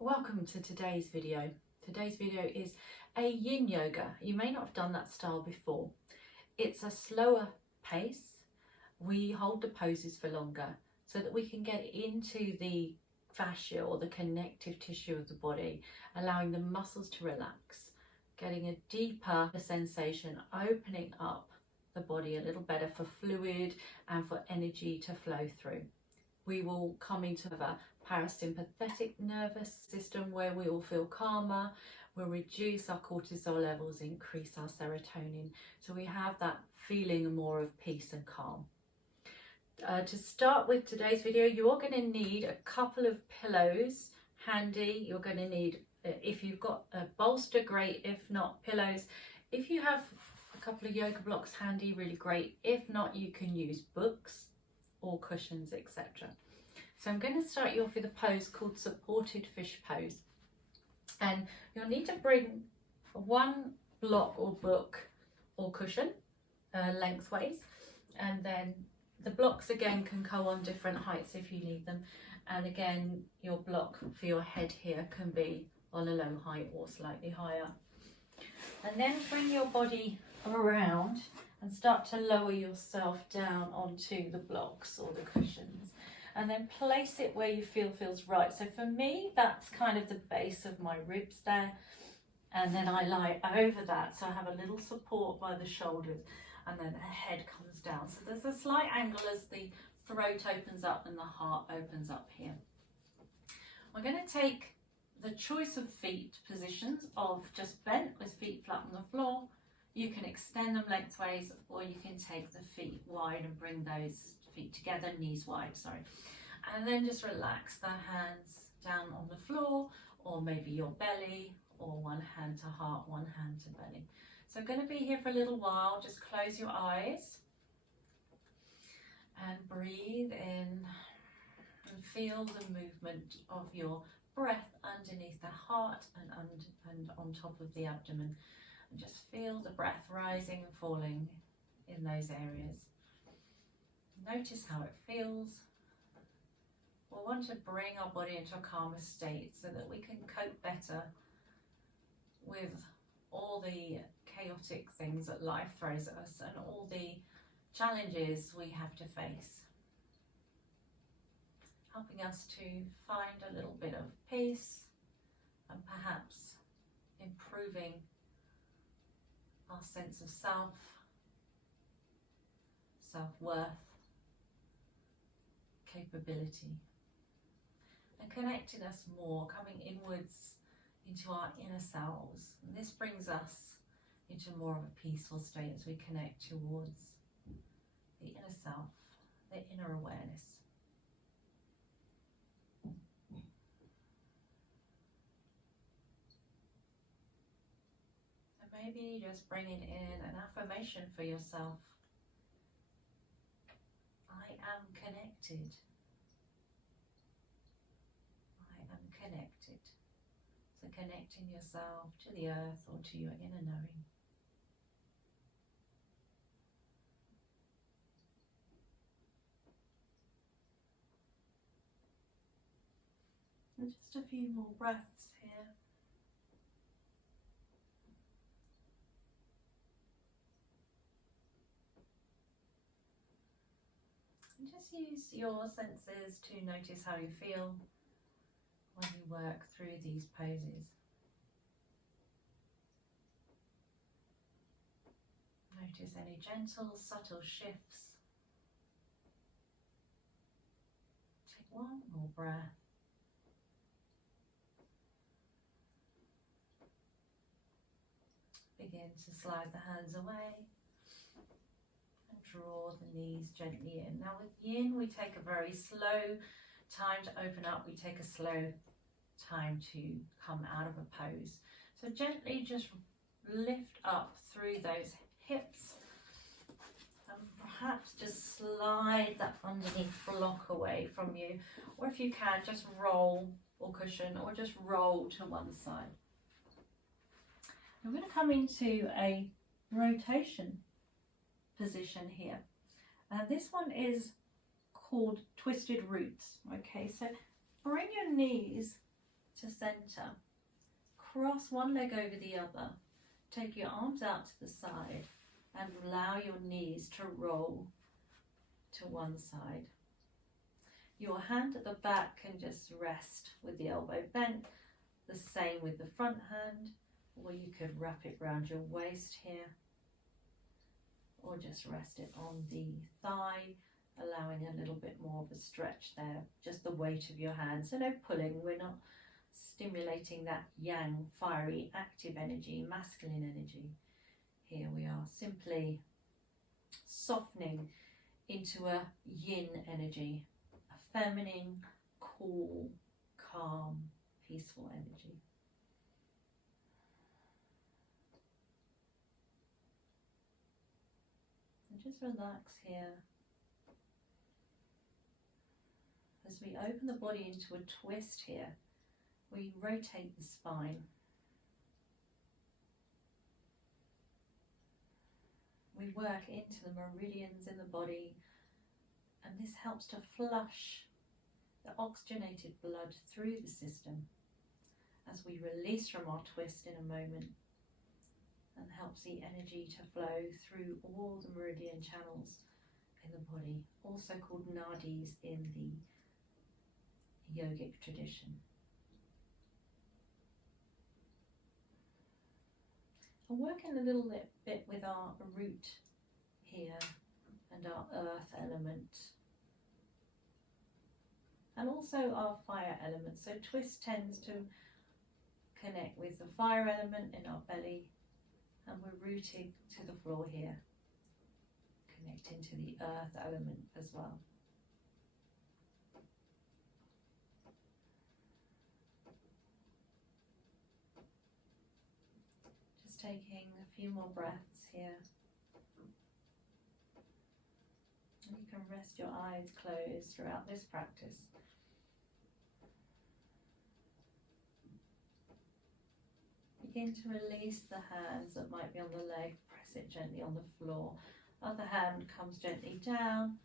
Welcome to today's video. Today's video is a yin yoga. You may not have done that style before. It's a slower pace. We hold the poses for longer so that we can get into the fascia or the connective tissue of the body, allowing the muscles to relax, getting a deeper sensation, opening up the body a little better for fluid and for energy to flow through. We will come into the parasympathetic nervous system where we will feel calmer, we'll reduce our cortisol levels, increase our serotonin. So we have that feeling more of peace and calm. To start with today's video, you are going to need a couple of pillows handy. You're going to need, if you've got a bolster, great. If not, pillows. If you have a couple of yoga blocks handy, really great. If not, you can use books or cushions, etc. So I'm going to start you off with a pose called supported fish pose, and you'll need to bring one block or book or cushion lengthways, and then the blocks again can go on different heights if you need them, and again your block for your head here can be on a low height or slightly higher. And then bring your body around and start to lower yourself down onto the blocks or the cushions, and then place it where you feels right. So for me, that's kind of the base of my ribs there, and then I lie over that, so I have a little support by the shoulders, and then the head comes down. So there's a slight angle as the throat opens up and the heart opens up here. We're going to take the choice of feet positions of just bent with feet flat on the floor. You can extend them lengthways, or you can take the feet wide and bring those feet together, knees wide, sorry. And then just relax the hands down on the floor, or maybe your belly, or one hand to heart, one hand to belly. So I'm going to be here for a little while. Just close your eyes and breathe in and feel the movement of your breath underneath the heart and on top of the abdomen. And just feel the breath rising and falling in those areas. Notice how it feels. We'll want to bring our body into a calmer state so that we can cope better with all the chaotic things that life throws at us and all the challenges we have to face. Helping us to find a little bit of peace and perhaps improving our sense of self, self-worth, capability, and connecting us more, coming inwards into our inner selves. And this brings us into more of a peaceful state as we connect towards the inner self, the inner awareness. Maybe just bringing in an affirmation for yourself. I am connected. I am connected. So connecting yourself to the earth or to your inner knowing. And just a few more breaths here. And just use your senses to notice how you feel when you work through these poses. Notice any gentle, subtle shifts. Take one more breath. Begin to slide the hands away. Draw the knees gently in. Now with yin, we take a very slow time to open up. We take a slow time to come out of a pose. So gently just lift up through those hips and perhaps just slide that underneath block away from you. Or if you can, just roll or cushion or just roll to one side. I'm going to come into a rotation position here. This one is called twisted roots. Okay, so bring your knees to center. Cross one leg over the other. Take your arms out to the side and allow your knees to roll to one side. Your hand at the back can just rest with the elbow bent. The same with the front hand, or you could wrap it around your waist here, or just rest it on the thigh, allowing a little bit more of a stretch there, just the weight of your hand. So no pulling, we're not stimulating that yang, fiery, active energy, masculine energy. Here we are simply softening into a yin energy, a feminine, cool, calm, peaceful energy. And just relax here as we open the body into a twist here. We rotate the spine. We work into the meridians in the body, and this helps to flush the oxygenated blood through the system as we release from our twist in a moment, and helps the energy to flow through all the meridian channels in the body, also called nadis in the yogic tradition. I'm working a little bit with our root here and our earth element, and also our fire element. So twist tends to connect with the fire element in our belly, and we're rooting to the floor here, connecting to the earth element as well. Just taking a few more breaths here. And you can rest your eyes closed throughout this practice. Begin to release the hands that might be on the leg, press it gently on the floor. Other hand comes gently down.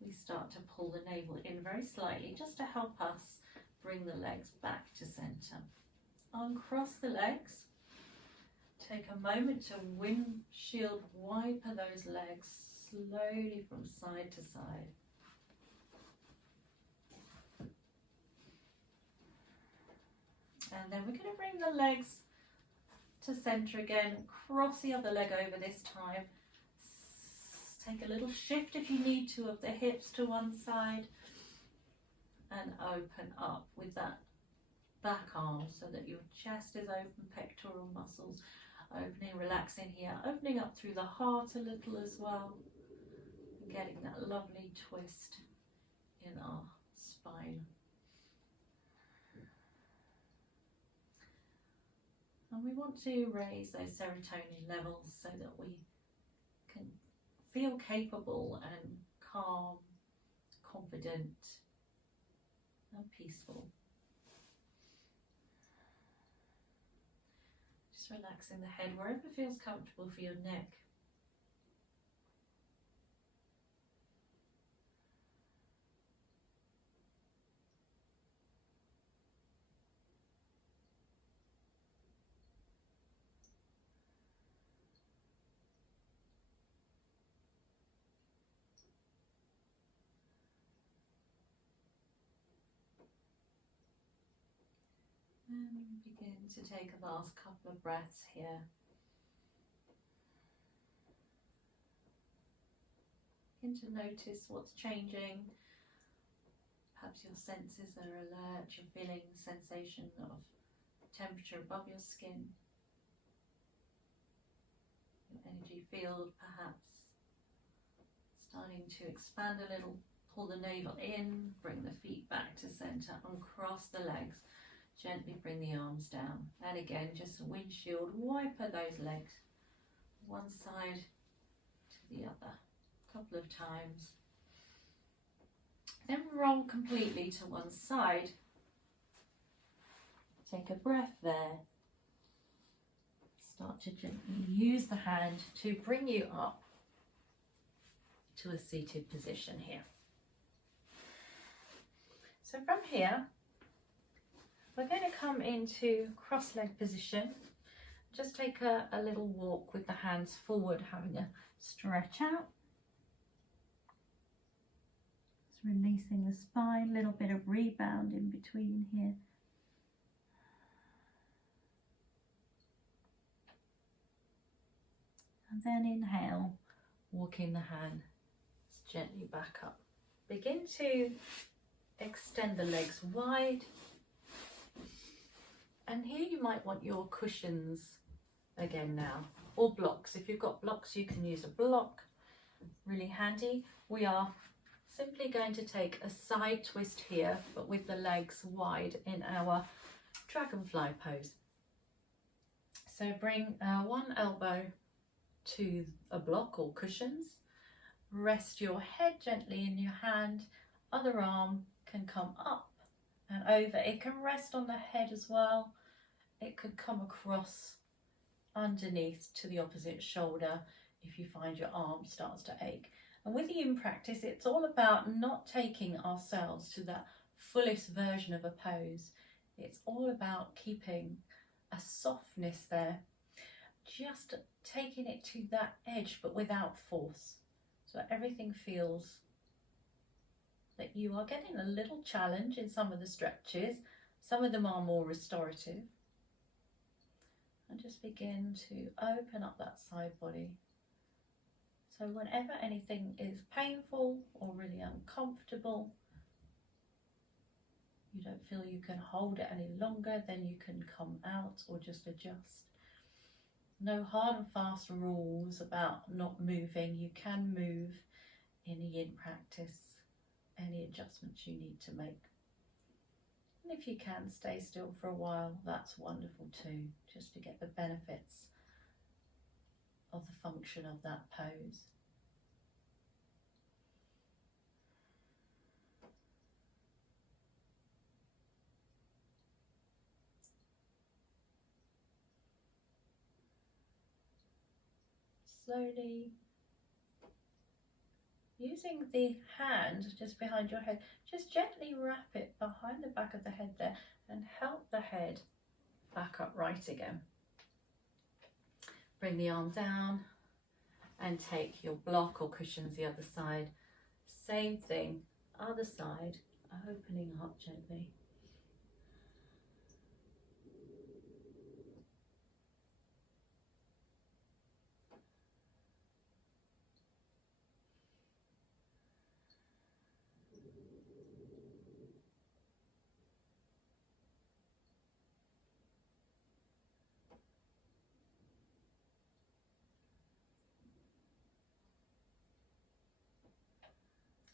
We start to pull the navel in very slightly just to help us bring the legs back to center. Uncross the legs. Take a moment to windshield wiper those legs slowly from side to side. And then we're going to bring the legs to center again. Cross the other leg over this time. Take a little shift if you need to of the hips to one side, and open up with that back arm so that your chest is open, pectoral muscles opening, relaxing here, opening up through the heart a little as well, getting that lovely twist in our spine. And we want to raise those serotonin levels so that we can feel capable and calm, confident and peaceful. Just relaxing the head wherever feels comfortable for your neck. And begin to take a last couple of breaths here. Begin to notice what's changing. Perhaps your senses are alert, you're feeling the sensation of temperature above your skin. Your energy field perhaps starting to expand a little. Pull the navel in, bring the feet back to center, uncross the legs. Gently bring the arms down, and again just windshield wiper those legs one side to the other a couple of times. Then roll completely to one side. Take a breath there. Start to gently use the hand to bring you up to a seated position here. So from here, we're going to come into cross-leg position. Just take a little walk with the hands forward, having a stretch out. Just releasing the spine, a little bit of rebound in between here. And then inhale, walking the hand gently back up. Begin to extend the legs wide. And here you might want your cushions again now, or blocks. If you've got blocks, you can use a block, really handy. We are simply going to take a side twist here, but with the legs wide in our dragonfly pose. So bring one elbow to a block or cushions, rest your head gently in your hand, other arm can come up and over. It can rest on the head as well. It could come across underneath to the opposite shoulder if you find your arm starts to ache. And with the yin practice, it's all about not taking ourselves to that fullest version of a pose. It's all about keeping a softness there, just taking it to that edge but without force, so everything feels that you are getting a little challenge in some of the stretches. Some of them are more restorative. And just begin to open up that side body. So whenever anything is painful or really uncomfortable, you don't feel you can hold it any longer, then you can come out or just adjust. No hard and fast rules about not moving. You can move in a yin practice, any adjustments you need to make. And if you can stay still for a while, that's wonderful too, just to get the benefits of the function of that pose. Slowly, using the hand just behind your head, just gently wrap it behind the back of the head there and help the head back upright again. Bring the arm down and take your block or cushions the other side. Same thing, other side, opening up gently.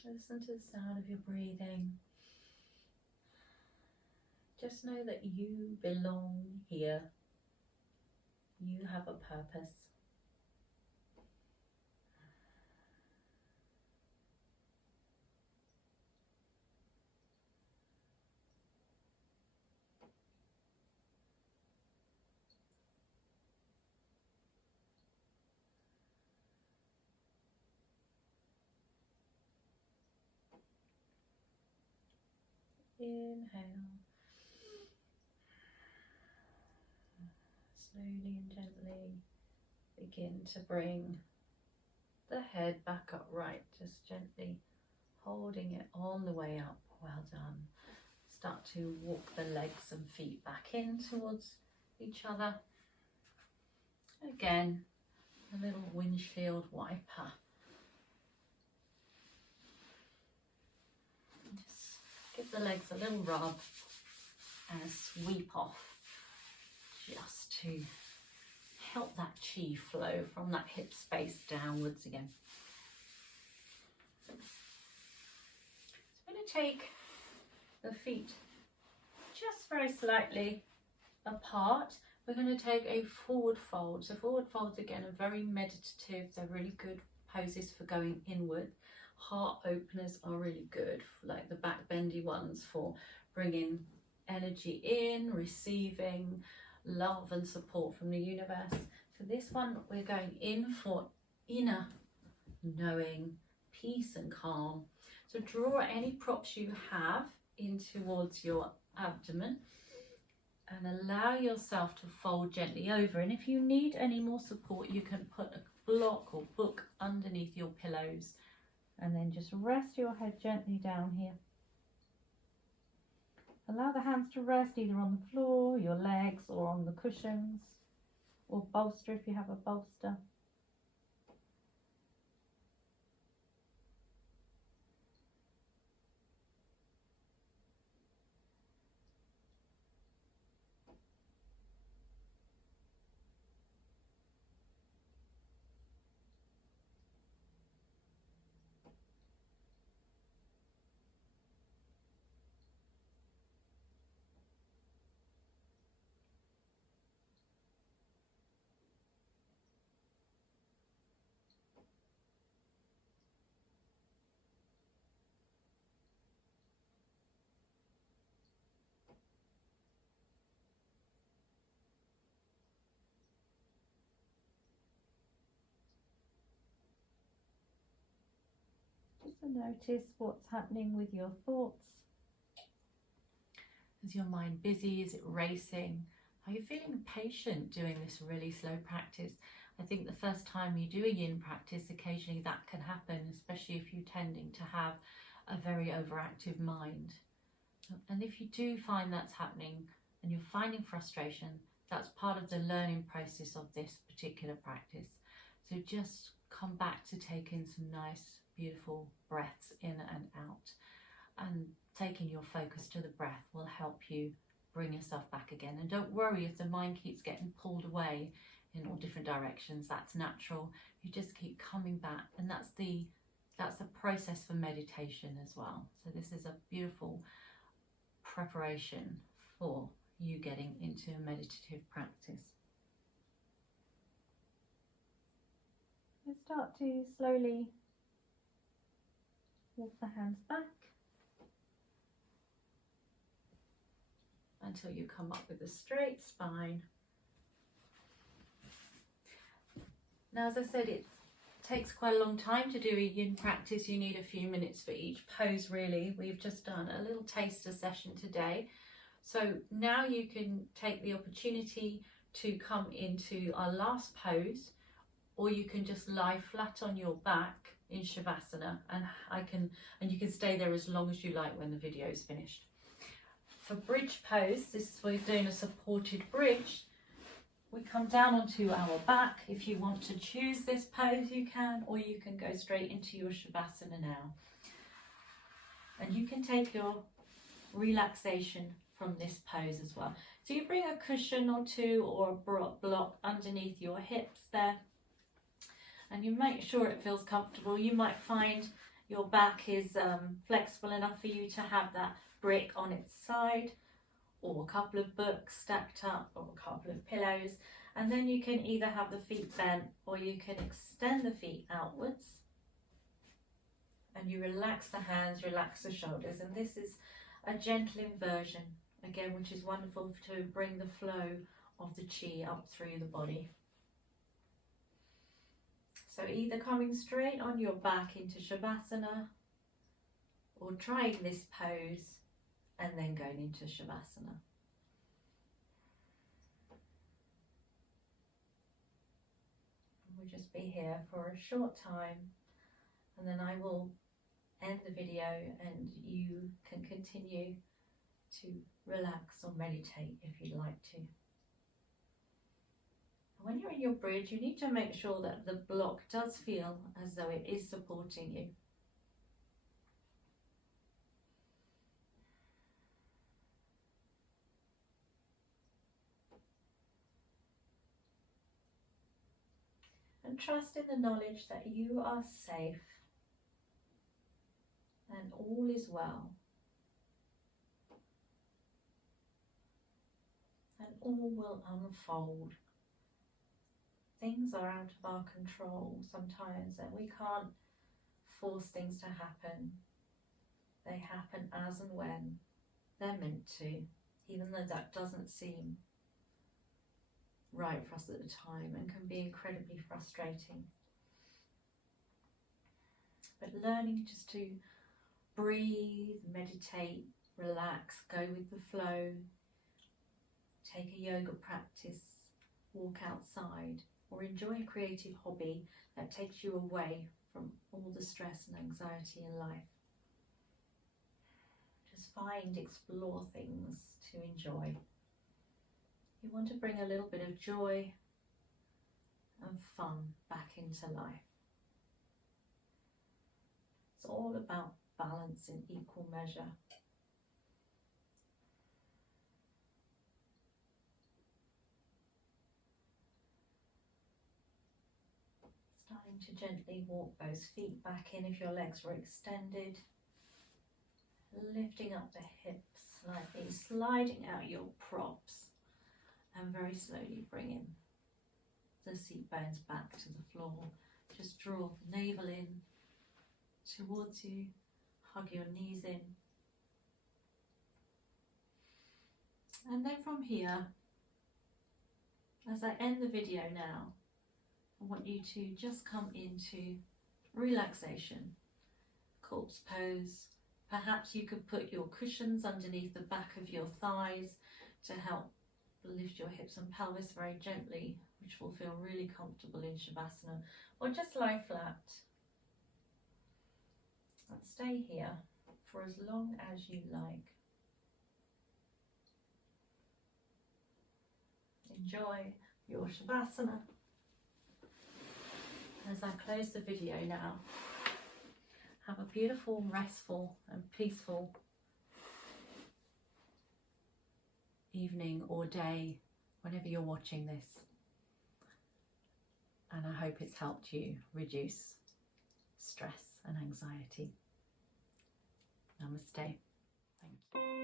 Listen to the sound of your breathing. Just know that you belong here. You have a purpose. Inhale. Slowly and gently begin to bring the head back upright, just gently holding it on the way up. Well done. Start to walk the legs and feet back in towards each other. Again, a little windshield wiper. Just give the legs a little rub and a sweep off, just to help that chi flow from that hip space downwards again. So I'm going to take the feet just very slightly apart. We're going to take a forward fold. So forward folds again are very meditative. They're really good poses for going inward. Heart openers are really good, like the back bendy ones, for bringing energy in, receiving love and support from the universe. So this one, we're going in for inner knowing, peace and calm. So draw any props you have in towards your abdomen. And allow yourself to fold gently over. And if you need any more support, you can put a block or book underneath your pillows. And then just rest your head gently down here. Allow the hands to rest either on the floor, your legs, or on the cushions, or bolster if you have a bolster. Just to notice what's happening with your thoughts. Is your mind busy? Is it racing? Are you feeling patient doing this really slow practice? I think the first time you do a yin practice, occasionally that can happen, especially if you're tending to have a very overactive mind. And if you do find that's happening and you're finding frustration, that's part of the learning process of this particular practice. So just come back to taking some nice, beautiful breaths in and out. And taking your focus to the breath will help you bring yourself back again. And don't worry if the mind keeps getting pulled away in all different directions. That's natural. You just keep coming back, and that's the process for meditation as well. So this is a beautiful preparation for you getting into a meditative practice. Let's start to slowly walk the hands back until you come up with a straight spine. Now, as I said, it takes quite a long time to do a yin practice. You need a few minutes for each pose, really. We've just done a little taster session today. So now you can take the opportunity to come into our last pose, or you can just lie flat on your back in Shavasana, and you can stay there as long as you like when the video is finished. For bridge pose, this is where we're doing a supported bridge. We come down onto our back. If you want to choose this pose, you can, or you can go straight into your Shavasana now. And you can take your relaxation from this pose as well. So you bring a cushion or two or a block underneath your hips there, and you make sure it feels comfortable. You might find your back is flexible enough for you to have that brick on its side, or a couple of books stacked up, or a couple of pillows, and then you can either have the feet bent or you can extend the feet outwards, and you relax the hands, relax the shoulders. And this is a gentle inversion again, which is wonderful to bring the flow of the chi up through the body. So either coming straight on your back into Shavasana, or trying this pose and then going into Shavasana. We'll just be here for a short time, and then I will end the video and you can continue to relax or meditate if you'd like to. When you're in your bridge, you need to make sure that the block does feel as though it is supporting you. And trust in the knowledge that you are safe and all is well. And all will unfold. Things are out of our control sometimes, and we can't force things to happen. They happen as and when they're meant to, even though that doesn't seem right for us at the time and can be incredibly frustrating. But learning just to breathe, meditate, relax, go with the flow, take a yoga practice, walk outside, or enjoy a creative hobby that takes you away from all the stress and anxiety in life. Just explore things to enjoy. You want to bring a little bit of joy and fun back into life. It's all about balance in equal measure. Starting to gently walk those feet back in if your legs were extended. Lifting up the hips slightly, sliding out your props, and very slowly bringing the seat bones back to the floor. Just draw the navel in towards you, hug your knees in. And then from here, as I end the video now, I want you to just come into relaxation, corpse pose. Perhaps you could put your cushions underneath the back of your thighs to help lift your hips and pelvis very gently, which will feel really comfortable in Shavasana, or just lie flat and stay here for as long as you like. Enjoy your Shavasana. As I close the video now, have a beautiful, restful and peaceful evening or day whenever you're watching this. And I hope it's helped you reduce stress and anxiety. Namaste. Thank you.